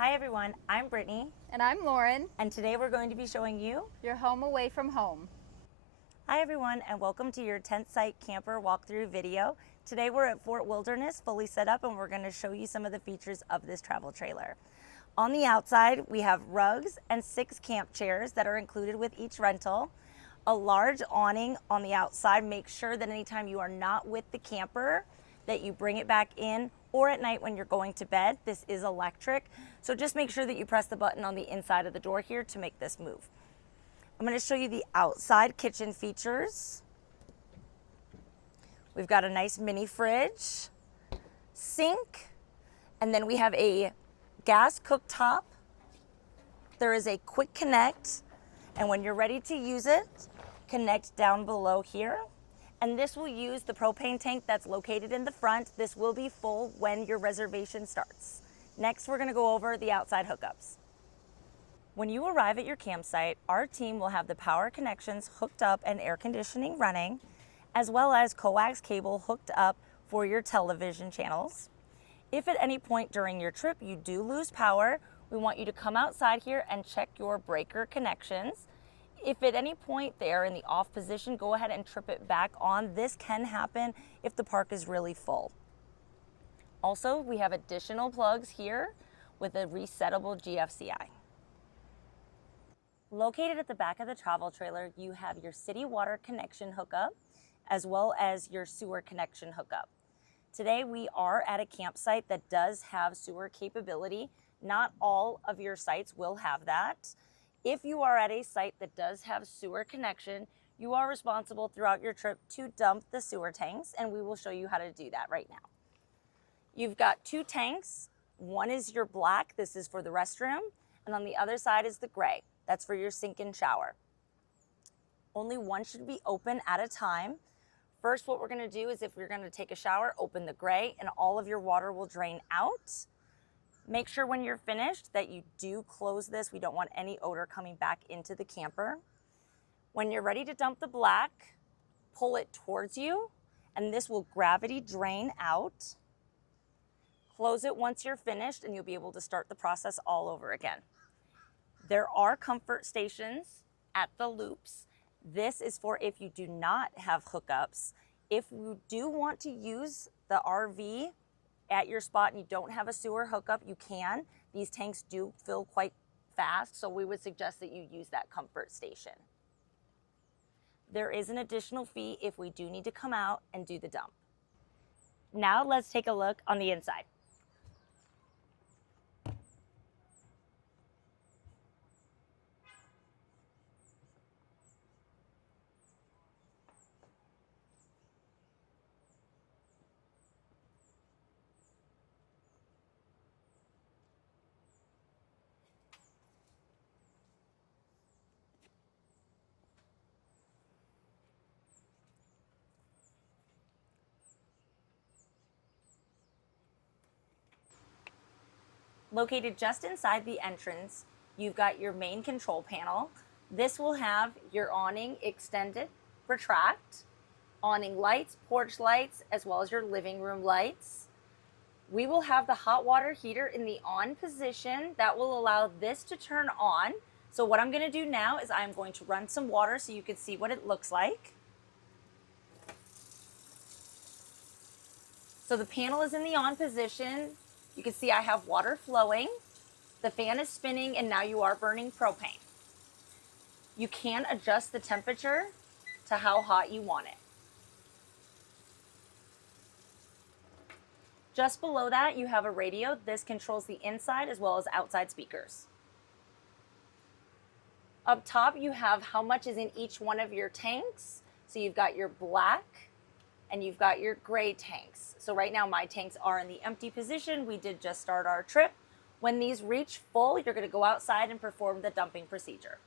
Hi everyone, I'm Brittany, And I'm Lauren, and today we're going to be showing you. your home away from home. Hi everyone, and welcome to your tent site camper walkthrough video. Today we're at Fort Wilderness, fully set up, and we're going to show you some of the features of this travel trailer. On the outside, we have rugs and 6 camp chairs that are included with each rental. A large awning on the outside. Make sure that anytime you are not with the camper, that you bring it back in, or at night when you're going to bed. This is electric, so just make sure that you press the button on the inside of the door here to make this move. I'm going to show you the outside kitchen features. We've got a nice mini fridge, sink, and then we have a gas cooktop. There is a quick connect, and when you're ready to use it, connect down below here. And this will use the propane tank that's located in the front. This will be full when your reservation starts. Next, we're going to go over the outside hookups. When you arrive at your campsite, our team will have the power connections hooked up and air conditioning running, as well as coax cable hooked up for your television channels. If at any point during your trip you do lose power, we want you to come outside here and check your breaker connections. If at any point they are in the off position, go ahead and trip it back on. This can happen if the park is really full. Also, we have additional plugs here with a resettable GFCI. Located at the back of the travel trailer, you have your city water connection hookup, as well as your sewer connection hookup. Today we are at a campsite that does have sewer capability. Not all of your sites will have that. If you are at a site that does have sewer connection, you are responsible throughout your trip to dump the sewer tanks, and we will show you how to do that right now. You've got 2 tanks. One is your black, this is for the restroom, and on the other side is the gray. That's for your sink and shower. Only one should be open at a time. First, what we're going to do is if we're going to take a shower, open the gray, and all of your water will drain out. Make sure when you're finished that you do close this. We don't want any odor coming back into the camper. When you're ready to dump the black, pull it towards you, and this will gravity drain out. Close it once you're finished, and you'll be able to start the process all over again. There are comfort stations at the loops. This is for if you do not have hookups. If you do want to use the RV at your spot and you don't have a sewer hookup, you can. These tanks do fill quite fast, so we would suggest that you use that comfort station. There is an additional fee if we do need to come out and do the dump. Now let's take a look on the inside. Located just inside the entrance, you've got your main control panel. This will have your awning extended, retract, awning lights, porch lights, as well as your living room lights. We will have the hot water heater in the on position that will allow this to turn on. So what I'm going to do now is I'm going to run some water so you can see what it looks like. So the panel is in the on position. You can see I have water flowing. The fan is spinning, and now you are burning propane. You can adjust the temperature to how hot you want it. Just below that, you have a radio. This controls the inside as well as outside speakers. Up top, you have how much is in each one of your tanks. So you've got your black and you've got your gray tanks. So right now my tanks are in the empty position. We did just start our trip. When these reach full, you're going to go outside and perform the dumping procedure.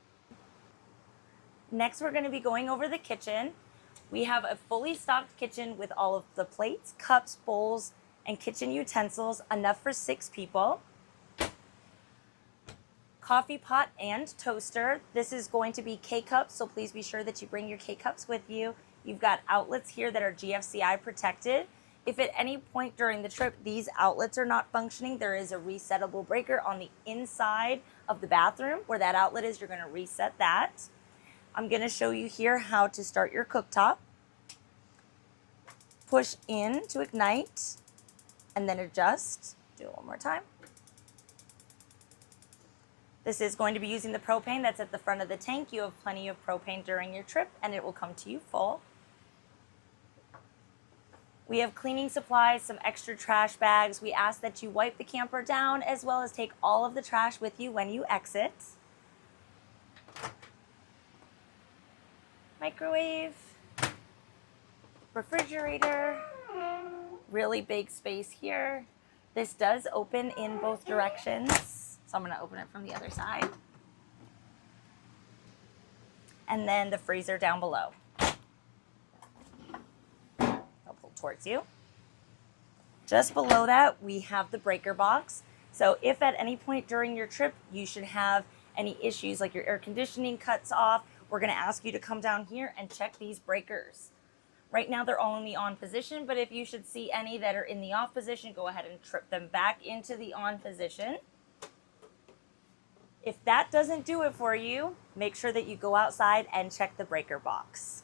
Next, we're going to be going over the kitchen. We have a fully stocked kitchen with all of the plates, cups, bowls, and kitchen utensils, enough for 6 people. Coffee pot and toaster. This is going to be K-cups, so please be sure that you bring your K-cups with you. You've got outlets here that are GFCI protected. If at any point during the trip these outlets are not functioning, there is a resettable breaker on the inside of the bathroom. Where that outlet is, you're going to reset that. I'm going to show you here how to start your cooktop. Push in to ignite and then adjust. Do it one more time. This is going to be using the propane that's at the front of the tank. You have plenty of propane during your trip and it will come to you full. We have cleaning supplies, some extra trash bags. We ask that you wipe the camper down as well as take all of the trash with you when you exit. Microwave, refrigerator, really big space here. This does open in both directions, so I'm going to open it from the other side. And then the freezer down below. I'll pull towards you. Just below that, we have the breaker box. So if at any point during your trip you should have any issues like your air conditioning cuts off, we're going to ask you to come down here and check these breakers. Right now they're all in the on position, but if you should see any that are in the off position, go ahead and trip them back into the on position. If that doesn't do it for you, make sure that you go outside and check the breaker box.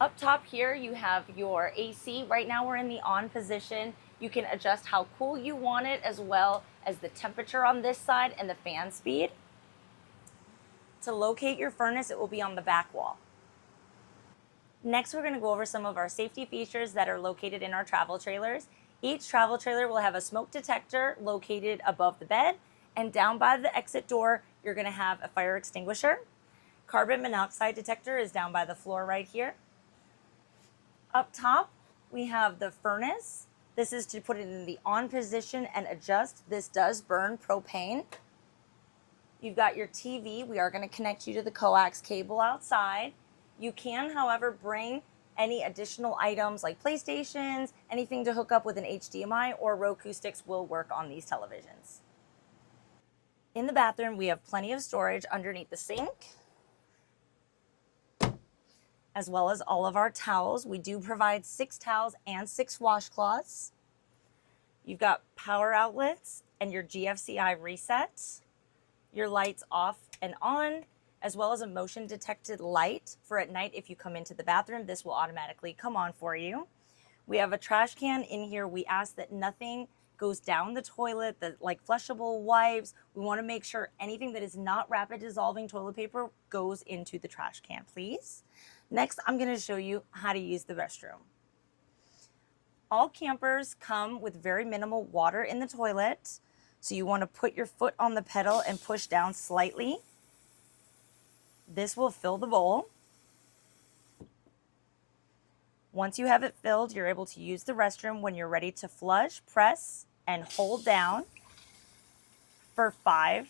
Up top here, you have your AC. Right now we're in the on position. You can adjust how cool you want it as well as the temperature on this side and the fan speed. To locate your furnace, it will be on the back wall. Next, we're going to go over some of our safety features that are located in our travel trailers. Each travel trailer will have a smoke detector located above the bed, and down by the exit door, you're going to have a fire extinguisher. Carbon monoxide detector is down by the floor right here. Up top, we have the furnace. This is to put it in the on position and adjust. This does burn propane. You've got your TV. We are going to connect you to the coax cable outside. You can, however, bring any additional items like PlayStations, anything to hook up with an HDMI, or Roku sticks will work on these televisions. In the bathroom, we have plenty of storage underneath the sink, as well as all of our towels. We do provide 6 towels and 6 washcloths. You've got power outlets and your GFCI resets, your lights off and on, as well as a motion detected light for at night. If you come into the bathroom, this will automatically come on for you. We have a trash can in here. We ask that nothing goes down the toilet, like flushable wipes. We want to make sure anything that is not rapid dissolving toilet paper goes into the trash can, please. Next, I'm going to show you how to use the restroom. All campers come with very minimal water in the toilet, so you want to put your foot on the pedal and push down slightly. This will fill the bowl. Once you have it filled, you're able to use the restroom. When you're ready to flush, press and hold down for 5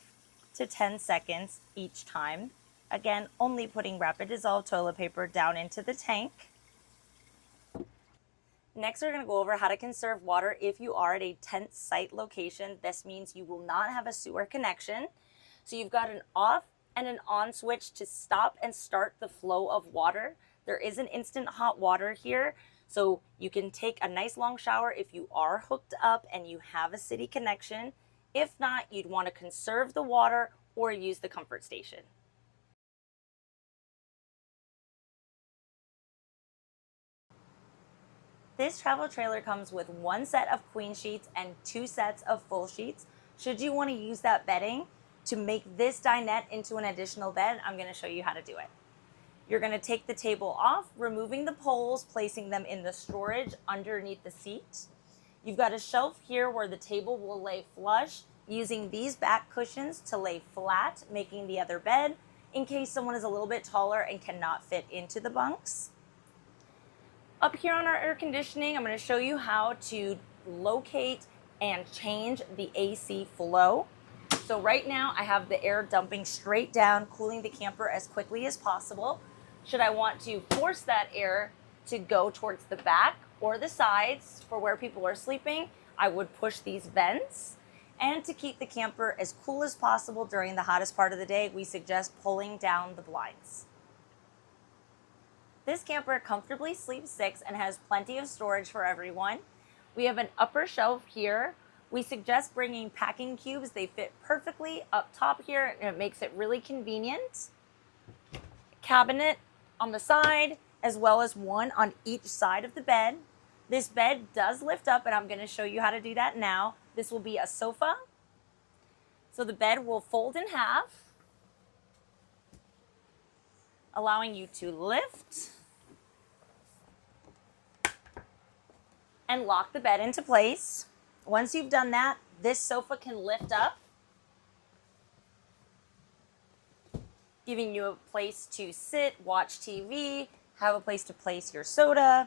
to 10 seconds each time. Again, only putting rapid dissolve toilet paper down into the tank. Next, we're going to go over how to conserve water if you are at a tent site location. This means you will not have a sewer connection. So you've got an off and an on switch to stop and start the flow of water. There is an instant hot water here, so you can take a nice long shower if you are hooked up and you have a city connection. If not, you'd want to conserve the water or use the comfort station. This travel trailer comes with 1 set of queen sheets and 2 sets of full sheets. Should you want to use that bedding to make this dinette into an additional bed, I'm going to show you how to do it. You're going to take the table off, removing the poles, placing them in the storage underneath the seat. You've got a shelf here where the table will lay flush, using these back cushions to lay flat, making the other bed in case someone is a little bit taller and cannot fit into the bunks. Up here on our air conditioning, I'm going to show you how to locate and change the AC flow. So right now I have the air dumping straight down, cooling the camper as quickly as possible. Should I want to force that air to go towards the back or the sides for where people are sleeping, I would push these vents. And to keep the camper as cool as possible during the hottest part of the day, we suggest pulling down the blinds. This camper comfortably sleeps 6 and has plenty of storage for everyone. We have an upper shelf here. We suggest bringing packing cubes. They fit perfectly up top here and it makes it really convenient. Cabinet on the side, as well as one on each side of the bed. This bed does lift up, and I'm going to show you how to do that now. This will be a sofa. So the bed will fold in half, allowing you to lift and lock the bed into place. Once you've done that, this sofa can lift up, giving you a place to sit, watch TV, have a place to place your soda,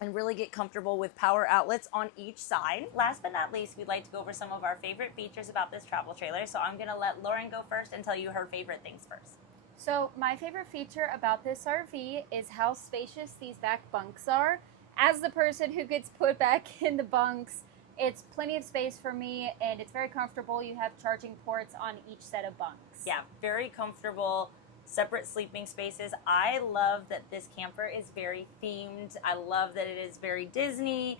and really get comfortable with power outlets on each side. Last but not least, we'd like to go over some of our favorite features about this travel trailer. So I'm gonna let Lauren go first and tell you her favorite things first. So my favorite feature about this RV is how spacious these back bunks are. As the person who gets put back in the bunks, it's plenty of space for me and it's very comfortable. You have charging ports on each set of bunks. Yeah, very comfortable, separate sleeping spaces. I love that this camper is very themed. I love that it is very Disney,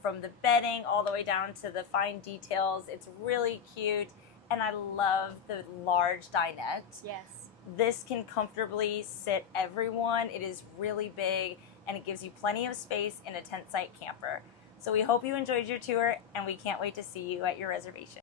from the bedding all the way down to the fine details. It's really cute, and I love the large dinette. Yes. This can comfortably sit everyone. It is really big, and it gives you plenty of space in a tent site camper. So we hope you enjoyed your tour, and we can't wait to see you at your reservation.